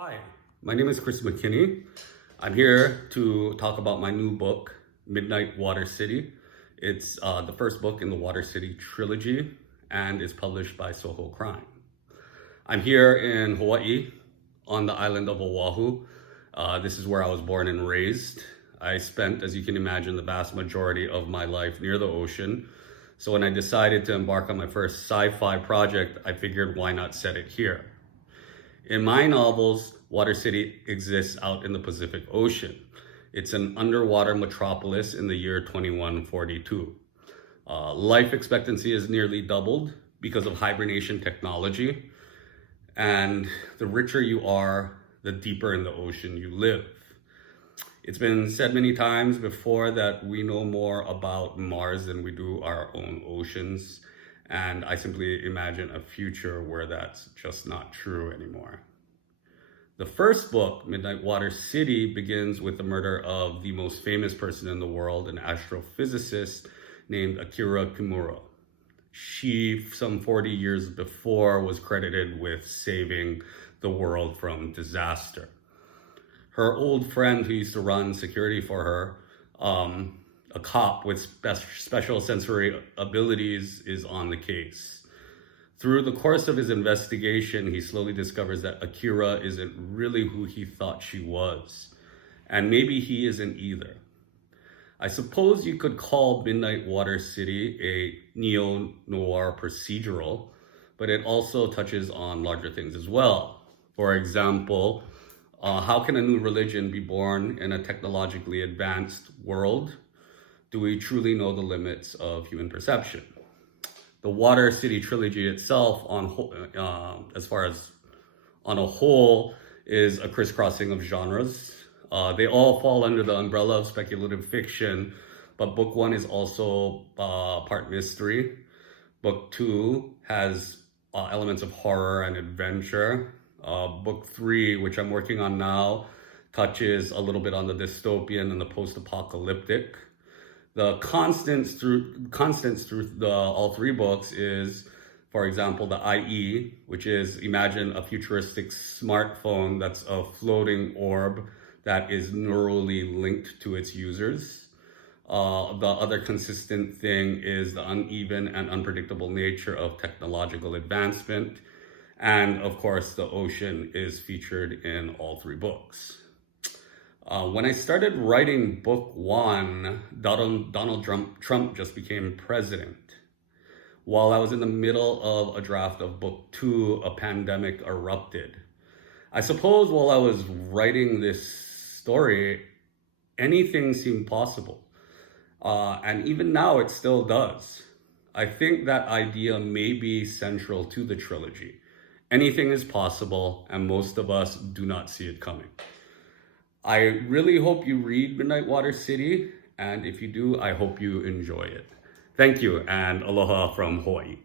Hi, my name is Chris McKinney. I'm here to talk about my new book, Midnight Water City. It's the first book in the Water City trilogy and is published by Soho Crime. I'm here in Hawaii on the island of Oahu. This is where I was born and raised. I spent, as you can imagine, the vast majority of my life near the ocean. So when I decided to embark on my first sci-fi project, I figured why not set it here? In my novels, Water City exists out in the Pacific Ocean. It's an underwater metropolis in the year 2142. Life expectancy is nearly doubled because of hibernation technology. And the richer you are, the deeper in the ocean you live. It's been said many times before that we know more about Mars than we do our own oceans. And I simply imagine a future where that's just not true anymore. The first book, Midnight Water City, begins with the murder of the most famous person in the world, an astrophysicist named Akira Kimura. She, some 40 years before, was credited with saving the world from disaster. Her old friend who used to run security for her, a cop with special sensory abilities, is on the case. Through the course of his investigation, he slowly discovers that Akira isn't really who he thought she was. And maybe he isn't either. I suppose you could call Midnight Water City a neo-noir procedural, but it also touches on larger things as well. For example, how can a new religion be born in a technologically advanced world? Do we truly know the limits of human perception? The Water City trilogy itself, as far as on a whole, is a crisscrossing of genres. They all fall under the umbrella of speculative fiction, but book one is also part mystery. Book two has elements of horror and adventure. Book three, which I'm working on now, touches a little bit on the dystopian and the post-apocalyptic. The constants through all three books is, for example, the IE, which is, imagine a futuristic smartphone that's a floating orb that is neurally linked to its users. The other consistent thing is the uneven and unpredictable nature of technological advancement. And of course, the ocean is featured in all three books. When I started writing book one, Donald Trump just became president. While I was in the middle of a draft of book two, a pandemic erupted. I suppose while I was writing this story, anything seemed possible. And even now it still does. I think that idea may be central to the trilogy. Anything is possible, and most of us do not see it coming. I really hope you read Midnight Water City, and if you do, I hope you enjoy it. Thank you, and aloha from Hawaii.